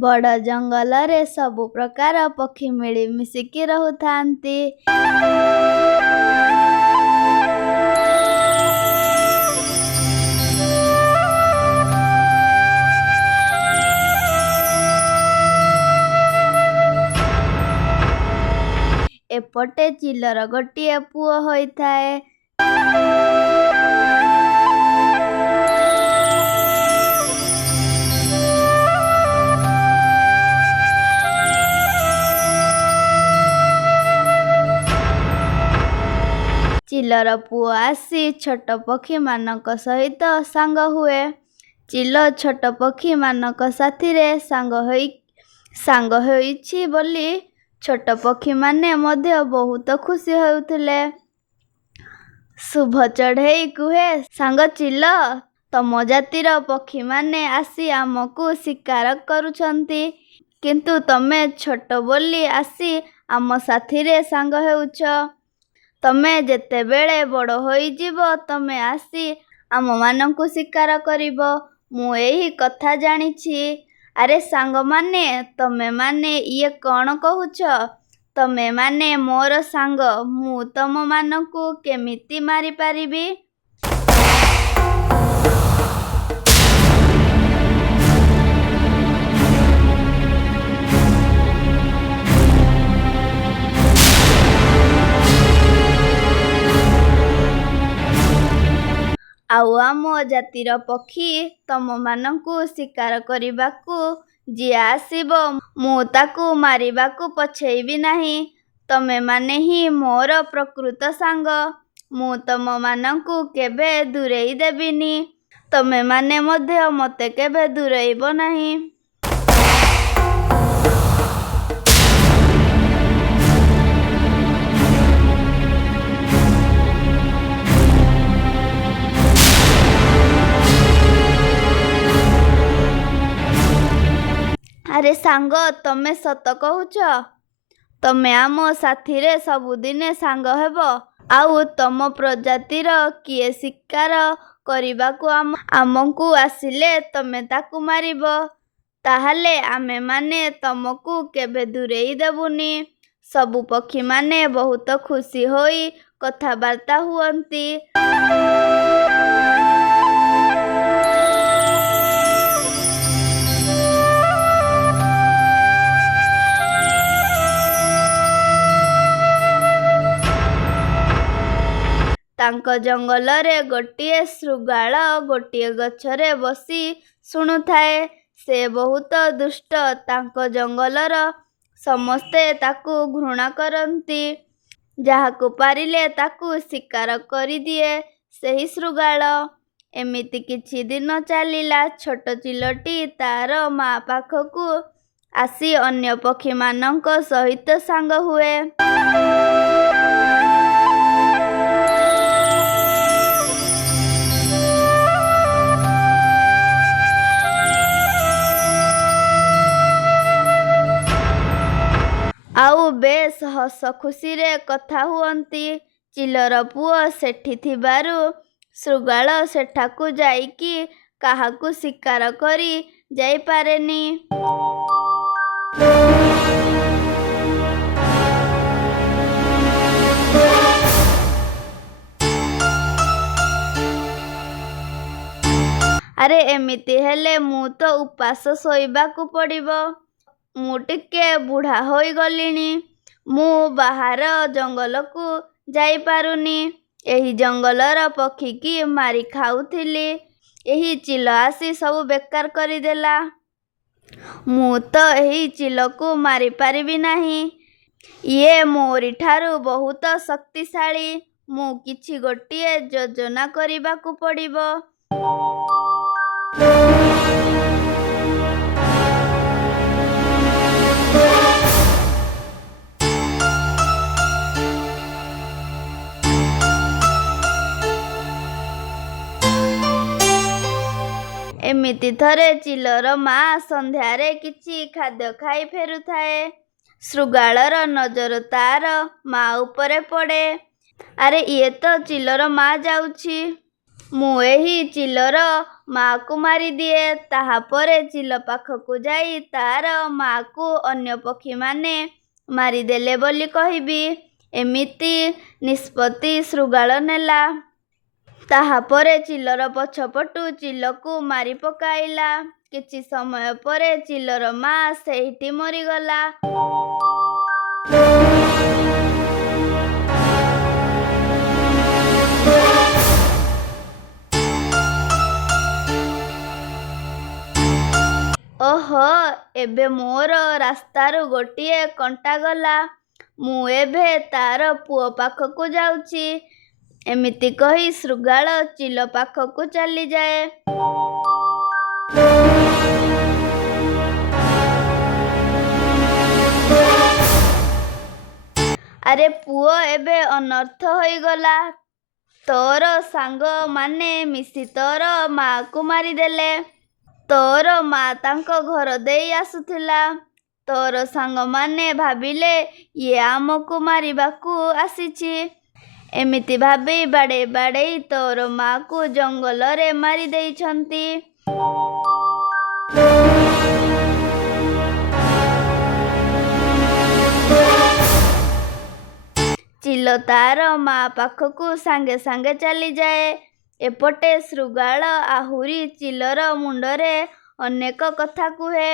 ବଡ଼ ଜଙ୍ଗଲରେ ସବୁ ପ୍ରକାର ପକ୍ଷୀ ମିଳିମିଶିକି ରହୁଥାନ୍ତି। ଏପଟେ ଚିଲର ଗୋଟିଏ ପୁଅ ହୋଇଥାଏ। ଚିଲର ପୁଅ ଆସି ଛୋଟ ପକ୍ଷୀମାନଙ୍କ ସହିତ ସାଙ୍ଗ ହୁଏ। ଚିଲ ଛୋଟ ପକ୍ଷୀମାନଙ୍କ ସାଥିରେ ସାଙ୍ଗ ହୋଇଛି ବୋଲି ଛୋଟ ପକ୍ଷୀମାନେ ମଧ୍ୟ ବହୁତ ଖୁସି ହେଉଥିଲେ। ଶୁଭ ଚଢ଼େଇ କୁହେ, ସାଙ୍ଗ ଚିଲ, ତମ ଜାତିର ପକ୍ଷୀମାନେ ଆସି ଆମକୁ ଶିକାର କରୁଛନ୍ତି, କିନ୍ତୁ ତମେ ଛୋଟ ବୋଲି ଆସି ଆମ ସାଥିରେ ସାଙ୍ଗ ହେଉଛ। ତମେ ଯେତେବେଳେ ବଡ଼ ହୋଇଯିବ ତମେ ଆସି ଆମମାନଙ୍କୁ ଶିକାର କରିବ। ମୁଁ ଏହି କଥା ଜାଣିଛି। ଆରେ ସାଙ୍ଗମାନେ, ତମେମାନେ ଇଏ କ'ଣ କହୁଛ? ତମେମାନେ ମୋର ସାଙ୍ଗ, ମୁଁ ତମମାନଙ୍କୁ କେମିତି ମାରିପାରିବି? ଆଉ ଆମ ଜାତିର ପକ୍ଷୀ ତମମାନଙ୍କୁ ଶିକାର କରିବାକୁ ଯିଏ ଆସିବ ମୁଁ ତାକୁ ମାରିବାକୁ ପଛେଇବି ନାହିଁ। ତମେମାନେ ହିଁ ମୋର ପ୍ରକୃତ ସାଙ୍ଗ। ମୁଁ ତମମାନଙ୍କୁ କେବେ ଦୂରେଇ ଦେବିନି। ତମେମାନେ ମଧ୍ୟ ମୋତେ କେବେ ଦୂରେଇବ ନାହିଁ। ଆରେ ସାଙ୍ଗ, ତମେ ସତ କହୁଛ? ତମେ ଆମ ସାଥିରେ ସବୁଦିନେ ସାଙ୍ଗ ହେବ, ଆଉ ତମ ପ୍ରଜାତିର କିଏ ଶିକାର କରିବାକୁ ଆମକୁ ଆସିଲେ ତମେ ତାକୁ ମାରିବ। ତାହେଲେ ଆମେମାନେ ତମକୁ କେବେ ଦୂରେଇ ଦେବୁନି। ସବୁ ପକ୍ଷୀମାନେ ବହୁତ ଖୁସି ହୋଇ କଥାବାର୍ତ୍ତା ହୁଅନ୍ତି। ତାଙ୍କ ଜଙ୍ଗଲରେ ଗୋଟିଏ ଶୃଗାଳ ଗୋଟିଏ ଗଛରେ ବସି ଶୁଣୁଥାଏ। ସେ ବହୁତ ଦୁଷ୍ଟ। ତାଙ୍କ ଜଙ୍ଗଲର ସମସ୍ତେ ତାକୁ ଘୃଣା କରନ୍ତି। ଯାହାକୁ ପାରିଲେ ତାକୁ ଶିକାର କରିଦିଏ ସେହି ଶୃଗାଳ। ଏମିତି କିଛି ଦିନ ଚାଲିଲା। ଛୋଟ ଚିଲଟି ତାର ମା ପାଖକୁ ଆସି ଅନ୍ୟ ପକ୍ଷୀମାନଙ୍କ ସହିତ ସାଙ୍ଗ ହୁଏ। ଆଉ ବେଶ୍ ହସ ଖୁସିରେ କଥା ହୁଅନ୍ତି। ଚିଲର ପୁଅ ସେଠି ଥିବାରୁ ଶୃଗାଳ ସେଠାକୁ ଯାଇକି କାହାକୁ ଶିକାର କରି ଯାଇପାରେନି। ଆରେ ଏମିତି ହେଲେ ମୁଁ ତ ଉପାସ ଶୋଇବାକୁ ପଡ଼ିବ। ମୁଁ ଟିକେ ବୁଢ଼ା ହୋଇଗଲିଣି। ମୁଁ ବାହାର ଜଙ୍ଗଲକୁ ଯାଇପାରୁନି। ଏହି ଜଙ୍ଗଲର ପକ୍ଷୀକି ମାରି ଖାଉଥିଲି। ଏହି ଚିଲ ଆସି ସବୁ ବେକାର କରିଦେଲା। ମୁଁ ତ ଏହି ଚିଲକୁ ମାରିପାରିବି ନାହିଁ। ଇଏ ମୋରିଠାରୁ ବହୁତ ଶକ୍ତିଶାଳୀ। ମୁଁ କିଛି ଗୋଟିଏ ଯୋଜନା କରିବାକୁ ପଡ଼ିବ। ଏମିତି ଥରେ ଚିଲର ମା ସନ୍ଧ୍ୟାରେ କିଛି ଖାଦ୍ୟ ଖାଇ ଫେରୁଥାଏ। ଶୃଗାଳର ନଜର ତାର ମା ଉପରେ ପଡ଼େ। ଆରେ ଇଏ ତ ଚିଲର ମା ଯାଉଛି। ମୁଁ ଏହି ଚିଲର ମାଆକୁ ମାରିଦିଏ। ତାହାପରେ ଚିଲ ପାଖକୁ ଯାଇ ତାର ମାଆକୁ ଅନ୍ୟ ପକ୍ଷୀମାନେ ମାରିଦେଲେ ବୋଲି କହିବି। ଏମିତି ନିଷ୍ପତ୍ତି ଶୃଗାଳ ନେଲା। ତାହାପରେ ଚିଲର ପଛପଟୁ ଚିଲକୁ ମାରି ପକାଇଲା। କିଛି ସମୟ ପରେ ଚିଲର ମା ସେଇଠି ମରିଗଲା। ଓହୋ, ଏବେ ମୋର ରାସ୍ତାରୁ ଗୋଟିଏ କଣ୍ଟା ଗଲା। ମୁଁ ଏବେ ତାର ପୁଅ ପାଖକୁ ଯାଉଛି। ଏମିତି କହି ଶୃଗାଳ ଚିଲ ପାଖକୁ ଚାଲିଯାଏ। ଆରେ ପୁଅ, ଏବେ ଅନର୍ଥ ହୋଇଗଲା। ତୋର ସାଙ୍ଗମାନେ ମିଶି ତୋର ମାଆକୁ ମାରିଦେଲେ। ତୋର ମା ତାଙ୍କ ଘର ଦେଇ ଆସୁଥିଲା। ତୋର ସାଙ୍ଗମାନେ ଭାବିଲେ ଇଏ ଆମକୁ ମାରିବାକୁ ଆସିଛି। ଏମିତି ଭାବି ବାଡ଼େଇ ବାଡ଼େଇ ତୋର ମାଆକୁ ଜଙ୍ଗଲରେ ମାରି ଦେଇଛନ୍ତି। ଚିଲ ତାର ମା ପାଖକୁ ସାଙ୍ଗେ ସାଙ୍ଗେ ଚାଲିଯାଏ। ଏପଟେ ଶୃଗାଳ ଆହୁରି ଚିଲର ମୁଣ୍ଡରେ ଅନେକ କଥା କୁହେ।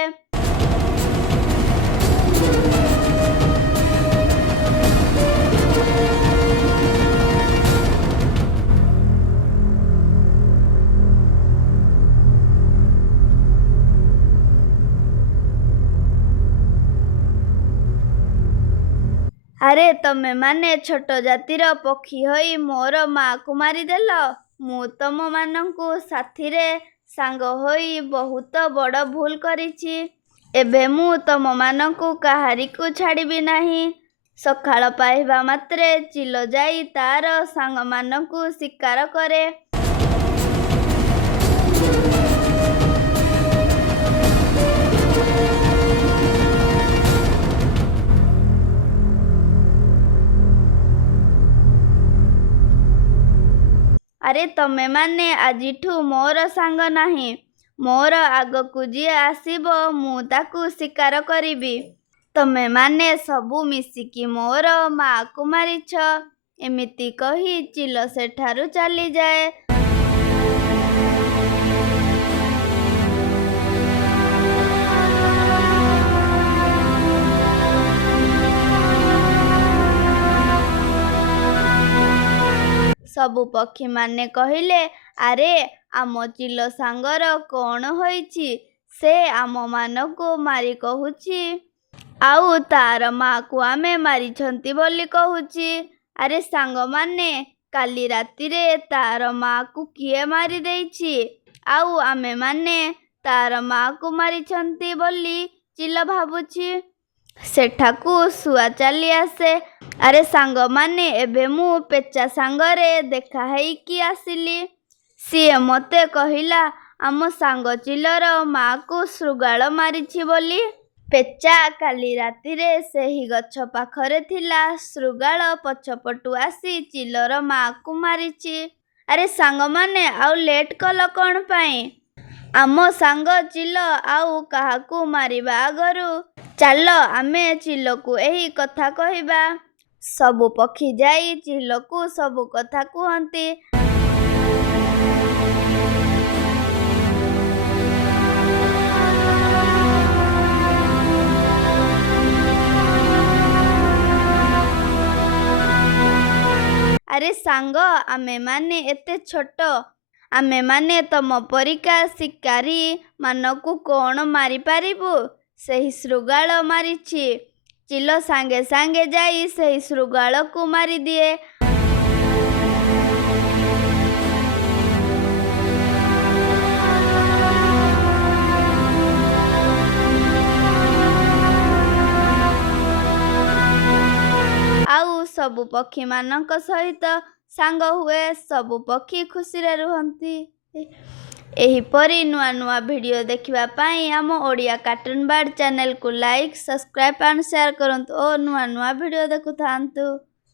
ଆରେ ତମେମାନେ ଛୋଟ ଜାତିର ପକ୍ଷୀ ହୋଇ ମୋର ମାଆକୁ ମାରିଦେଲ। ମୁଁ ତମମାନଙ୍କୁ ସାଥିରେ ସାଙ୍ଗ ହୋଇ ବହୁତ ବଡ଼ ଭୁଲ କରିଛି। ଏବେ ମୁଁ ତମମାନଙ୍କୁ କାହାରିକୁ ଛାଡ଼ିବି ନାହିଁ। ସକାଳ ପାଇବା ମାତ୍ରେ ଚିଲ ଯାଇ ତାର ସାଙ୍ଗମାନଙ୍କୁ ଶିକାର କରେ। ଆରେ ତମେମାନେ ଆଜିଠୁ ମୋର ସାଙ୍ଗ ନାହିଁ। ମୋର ଆଗକୁ ଯିଏ ଆସିବ ମୁଁ ତାକୁ ଶିକାର କରିବି। ତମେମାନେ ସବୁ ମିଶିକି ମୋର ମାଆକୁ ମାରିଛ। ଏମିତି କହି ଚିଲ ସେଠାରୁ ଚାଲିଯାଏ। ସବୁ ପକ୍ଷୀମାନେ କହିଲେ, ଆରେ ଆମ ଚିଲ ସାଙ୍ଗର କ'ଣ ହୋଇଛି? ସେ ଆମମାନଙ୍କୁ ମାରି କହୁଛି, ଆଉ ତାର ମାଆକୁ ଆମେ ମାରିଛନ୍ତି ବୋଲି କହୁଛି। ଆରେ ସାଙ୍ଗମାନେ, କାଲି ରାତିରେ ତାର ମାଆକୁ କିଏ ମାରି ଦେଇଛି? ଆଉ ଆମେମାନେ ତାର ମାଆକୁ ମାରିଛନ୍ତି ବୋଲି ଚିଲ ଭାବୁଛି। ସେଠାକୁ ଶୁଆ ଚାଲି ଆସେ। ଆରେ ସାଙ୍ଗମାନେ, ଏବେ ମୁଁ ପେଚା ସାଙ୍ଗରେ ଦେଖା ହେଇକି ଆସିଲି। ସିଏ ମୋତେ କହିଲା ଆମ ସାଙ୍ଗ ଚିଲର ମାଆକୁ ଶୃଗାଳ ମାରିଛି ବୋଲି। ପେଚା କାଲି ରାତିରେ ସେହି ଗଛ ପାଖରେ ଥିଲା। ଶୃଗାଳ ପଛପଟୁ ଆସି ଚିଲର ମାଆକୁ ମାରିଛି। ଆରେ ସାଙ୍ଗମାନେ, ଆଉ ଲେଟ୍ କଲ କ'ଣ ପାଇଁ? ଆମ ସାଙ୍ଗ ଚିଲ ଆଉ କାହାକୁ ମାରିବା ଆଗରୁ ଚାଲ ଆମେ ଚିଲକୁ ଏହି କଥା କହିବା। ସବୁ ପକ୍ଷୀ ଯାଇ ଚିଲକୁ ସବୁ କଥା କୁହନ୍ତି। ଆରେ ସାଙ୍ଗ, ଆମେମାନେ ଏତେ ଛୋଟ। ଆମେମାନେ ତମ ପରିକା ଶିକାରୀ ମାନଙ୍କୁ କ'ଣ ମାରିପାରିବୁ? ସେହି ଶୃଗାଳ ମାରିଛି। ଚିଲ ସାଙ୍ଗେ ସାଙ୍ଗେ ଯାଇ ସେହି ଶୃଗାଳକୁ ମାରିଦିଏ। ଆଉ ସବୁ ପକ୍ଷୀମାନଙ୍କ ସହିତ ସାଙ୍ଗ ହୁଏ। ସବୁ ପକ୍ଷୀ ଖୁସିରେ ରୁହନ୍ତି। ଏହିପରି ନୂଆ ନୂଆ ଭିଡ଼ିଓ ଦେଖିବା ପାଇଁ ଆମ ଓଡ଼ିଆ କାର୍ଟୁନ ବାର୍ଡ଼ ଚ୍ୟାନେଲକୁ ଲାଇକ୍, ସବସ୍କ୍ରାଇବ୍ ଆଣ୍ଡ ସେୟାର କରନ୍ତୁ ଓ ନୂଆ ନୂଆ ଭିଡ଼ିଓ ଦେଖୁଥାନ୍ତୁ।